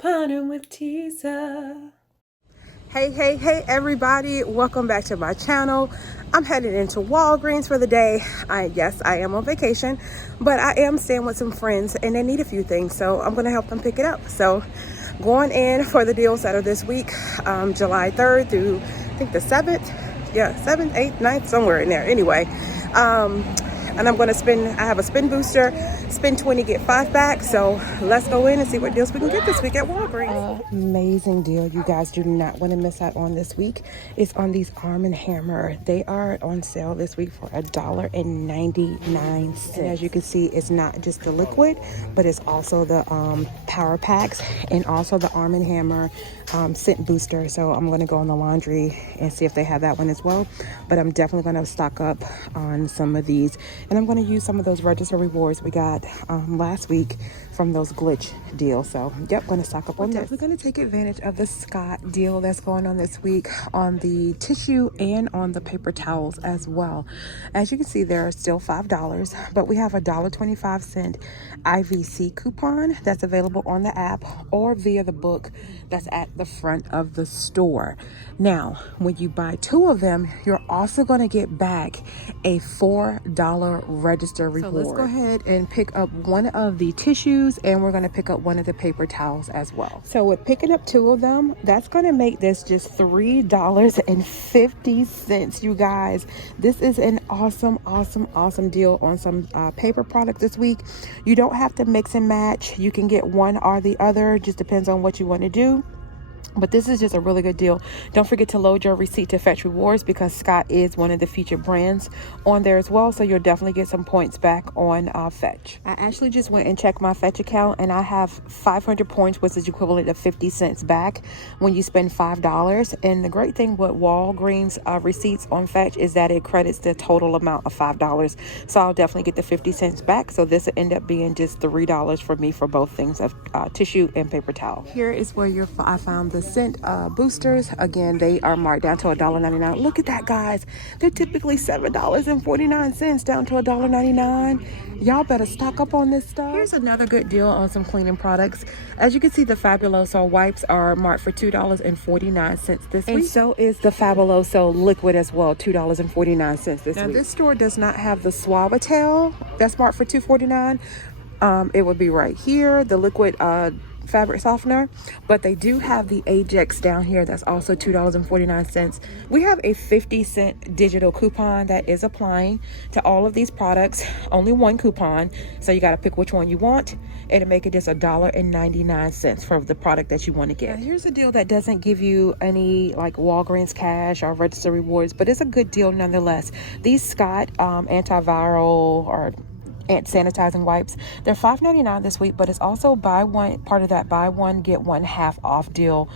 Couponing with Tisa. Hey everybody, welcome back to my channel. I'm headed into Walgreens for the day. Yes, I am on vacation, but I am staying with some friends and they need a few things, so I'm gonna help them pick it up. So going in for the deals that are this week, July 3rd through I think the 7th. Yeah, 7th, 8th, 9th, somewhere in there. Anyway, and I'm gonna I have a spin booster, spend 20, get 5 back. So let's go in and see what deals we can get this week at Walgreens. Amazing deal. You guys do not want to miss out on this week. It's on these Arm & Hammer. They are on sale this week for $1.99. And as you can see, it's not just the liquid, but it's also the power packs and also the Arm & Hammer scent booster. So I'm going to go on the laundry and see if they have that one as well. But I'm definitely going to stock up on some of these. And I'm going to use some of those register rewards we got last week from those glitch deals. So yep, going to stock up on this. We're going to take advantage of the Scott deal that's going on this week on the tissue and on the paper towels as well. As you can see, they're still $5, but we have a $1.25 IVC coupon that's available on the app or via the book that's at the front of the store. Now, when you buy 2 of them, you're also going to get back a $4 register reward. So let's go ahead and pick up one of the tissues and we're going to pick up one of the paper towels as well. So with picking up 2 of them, that's going to make this just $3.50. You guys, this is an awesome deal on some paper product this week. You don't have to mix and match. You can get one or the other, just depends on what you want to do. But this is just a really good deal. Don't forget to load your receipt to Fetch Rewards because Scott is one of the featured brands on there as well. So you'll definitely get some points back on Fetch. I actually just went and checked my Fetch account and I have 500 points, which is equivalent of 50 cents back when you spend $5. And the great thing with Walgreens receipts on Fetch is that it credits the total amount of $5. So I'll definitely get the 50 cents back. So this will end up being just $3 for me for both things of tissue and paper towel. Here is where I found the scent boosters. Again, they are marked down to $1.99. Look at that, guys. They're typically $7.49 down to $1.99. Y'all better stock up on this stuff. Here's another good deal on some cleaning products. As you can see, the Fabuloso wipes are marked for $2.49 this week. And so is the Fabuloso liquid as well, $2.49 this week. Now, this store does not have the Suavitel that's marked for $2.49. It would be right here, the liquid fabric softener, but they do have the Ajax down here that's also $2.49. We have a 50-cent digital coupon that is applying to all of these products. Only one coupon, so you got to pick which one you want. It'll make it just $1.99 for the product that you want to get. Now, here's a deal that doesn't give you any like Walgreens cash or register rewards, but it's a good deal nonetheless. These Scott antiviral or sanitizing wipes, they're $5.99 this week, but it's also buy one get one half off deal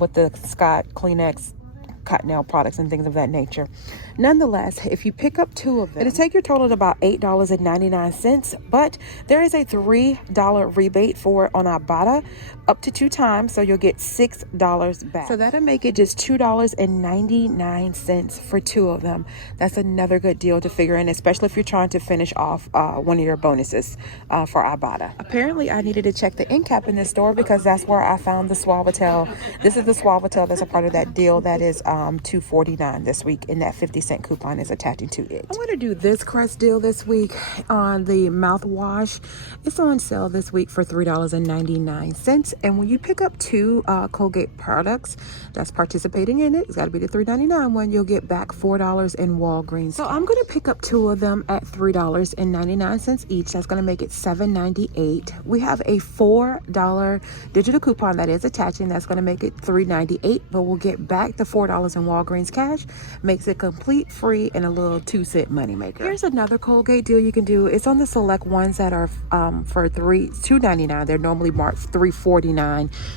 with the Scott Kleenex Cottonelle products and things of that nature. Nonetheless, if you pick up 2 of them, it'll take your total to about $8.99, but there is a $3 rebate for it on Ibotta up to 2 times, so you'll get $6 back. So that'll make it just $2.99 for 2 of them. That's another good deal to figure in, especially if you're trying to finish off one of your bonuses for Ibotta. Apparently, I needed to check the end cap in this store because that's where I found the Suavitel. This is the Suavitel that's a part of that deal that is $2.49 this week, and that 50-cent coupon is attaching to it. I'm going to do this Crest deal this week on the mouthwash. It's on sale this week for $3.99. And when you pick up 2 Colgate products that's participating in it, it's got to be the $3.99 one, you'll get back $4 in Walgreens. So I'm going to pick up 2 of them at $3.99 each. That's going to make it $7.98. We have a $4 digital coupon that is attaching. That's going to make it $3.98, but we'll get back the $4 in Walgreens cash. Makes it complete free and a little 2-cent moneymaker. Here's another Colgate deal you can do. It's on the select ones that are for $2.99. They're normally marked $3.49.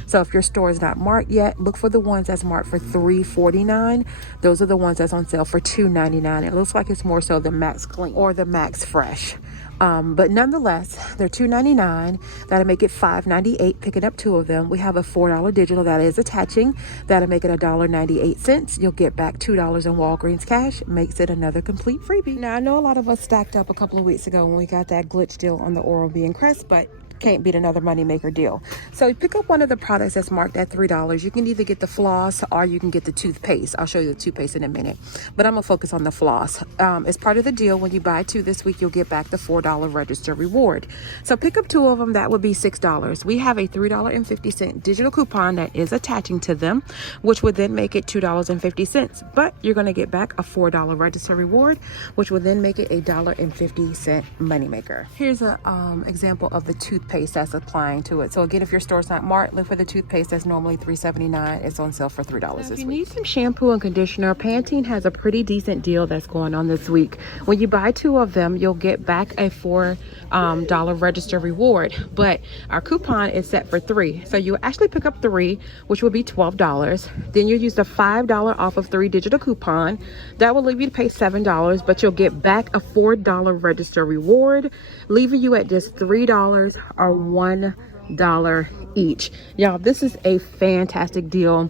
So if your store is not marked yet, look for the ones that's marked for $3.49. Those are the ones that's on sale for $2.99. It looks like it's more so the Max Clean or the Max Fresh. But nonetheless, they're $2.99. That'll make it $5.98 picking up 2 of them. We have a $4 digital that is attaching. That'll make it $1.98. You'll get back $2 in Walgreens cash. Makes it another complete freebie. Now, I know a lot of us stacked up a couple of weeks ago when we got that glitch deal on the Oral-B and Crest, but can't beat another moneymaker deal. So pick up one of the products that's marked at $3. You can either get the floss or you can get the toothpaste. I'll show you the toothpaste in a minute, but I'm gonna focus on the floss. As part of the deal, when you buy 2 this week, you'll get back the $4 register reward. So pick up 2 of them. That would be $6. We have a $3.50 digital coupon that is attaching to them, which would then make it $2.50. But you're gonna get back a $4 register reward, which will then make it a $1.50 moneymaker. Here's an example of the toothpaste that's applying to it. So again, if your store's not marked, look for the toothpaste that's normally $3.79. It's on sale for $3 this week. If you need some shampoo and conditioner, Pantene has a pretty decent deal that's going on this week. When you buy 2 of them, you'll get back a $4 register reward, but our coupon is set for 3. So you actually pick up 3, which will be $12. Then you use the $5 off of 3 digital coupon. That will leave you to pay $7, but you'll get back a $4 register reward, leaving you at just $3 or $1 each. Y'all, this is a fantastic deal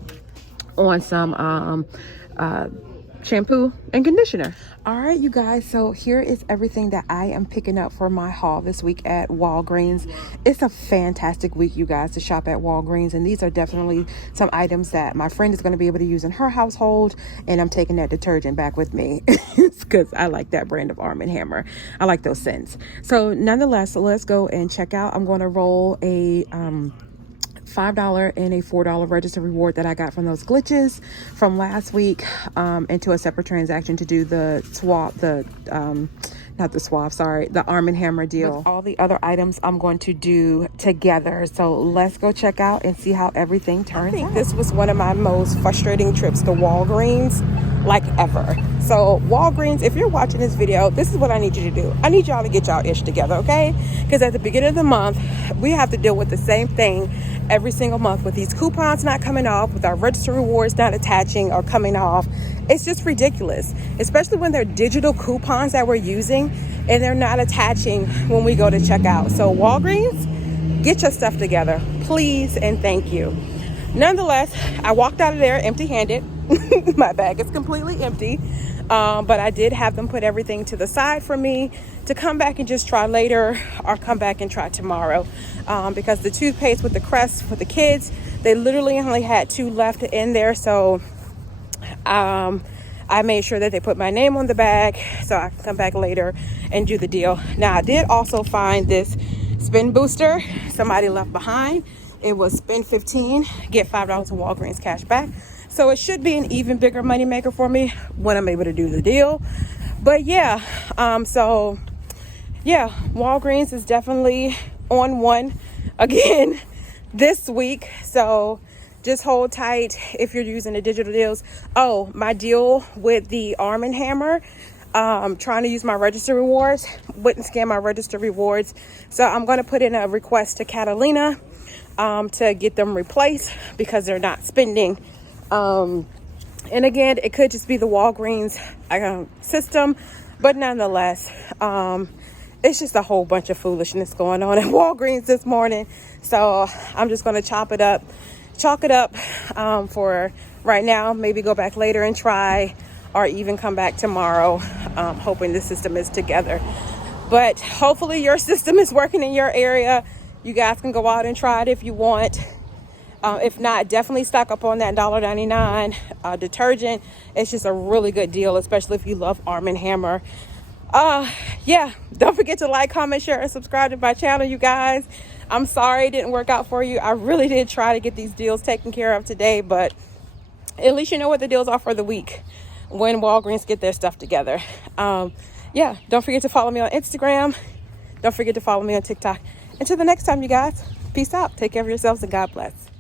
on some shampoo and conditioner. All right, you guys, so here is everything that I am picking up for my haul this week at Walgreens. It's a fantastic week, you guys, to shop at Walgreens, and these are definitely some items that my friend is going to be able to use in her household, and I'm taking that detergent back with me because I like that brand of Arm & Hammer. I like those scents. So nonetheless, let's go and check out. I'm going to roll a $5 and a $4 register reward that I got from those glitches from last week into a separate transaction to do the swap, the Arm & Hammer deal. With all the other items I'm going to do together. So let's go check out and see how everything turns out. This was one of my most frustrating trips to Walgreens like ever. So Walgreens, if you're watching this video, this is what I need you to do. I need y'all to get y'all ish together, okay? Because at the beginning of the month, we have to deal with the same thing every single month with these coupons not coming off, with our register rewards not attaching or coming off. It's just ridiculous, especially when they're digital coupons that we're using and they're not attaching when we go to checkout. So Walgreens, get your stuff together, please and thank you. Nonetheless, I walked out of there empty-handed. My bag is completely empty, but I did have them put everything to the side for me to come back and just try later or come back and try tomorrow, because the toothpaste with the crest for the kids, they literally only had 2 left in there. So I made sure that they put my name on the bag so I can come back later and do the deal. Now, I did also find this spin booster somebody left behind. It was spend 15, get $5 in Walgreens cash back. So it should be an even bigger money maker for me when I'm able to do the deal. But yeah, so yeah, Walgreens is definitely on one again this week. So just hold tight if you're using the digital deals. Oh, my deal with the Arm & Hammer, trying to use my register rewards, wouldn't scan my register rewards. So I'm going to put in a request to Catalina to get them replaced because they're not spending. And again, it could just be the Walgreens system, but nonetheless, it's just a whole bunch of foolishness going on at Walgreens this morning. So I'm just going to chalk it up for right now, maybe go back later and try, or even come back tomorrow, hoping the system is together. But hopefully your system is working in your area. You guys can go out and try it if you want. If not, definitely stock up on that $1.99 detergent. It's just a really good deal, especially if you love Arm & Hammer. Yeah, don't forget to like, comment, share, and subscribe to my channel, you guys. I'm sorry it didn't work out for you. I really did try to get these deals taken care of today, but at least you know what the deals are for the week when Walgreens get their stuff together. Yeah, don't forget to follow me on Instagram. Don't forget to follow me on TikTok. Until the next time, you guys, peace out. Take care of yourselves and God bless.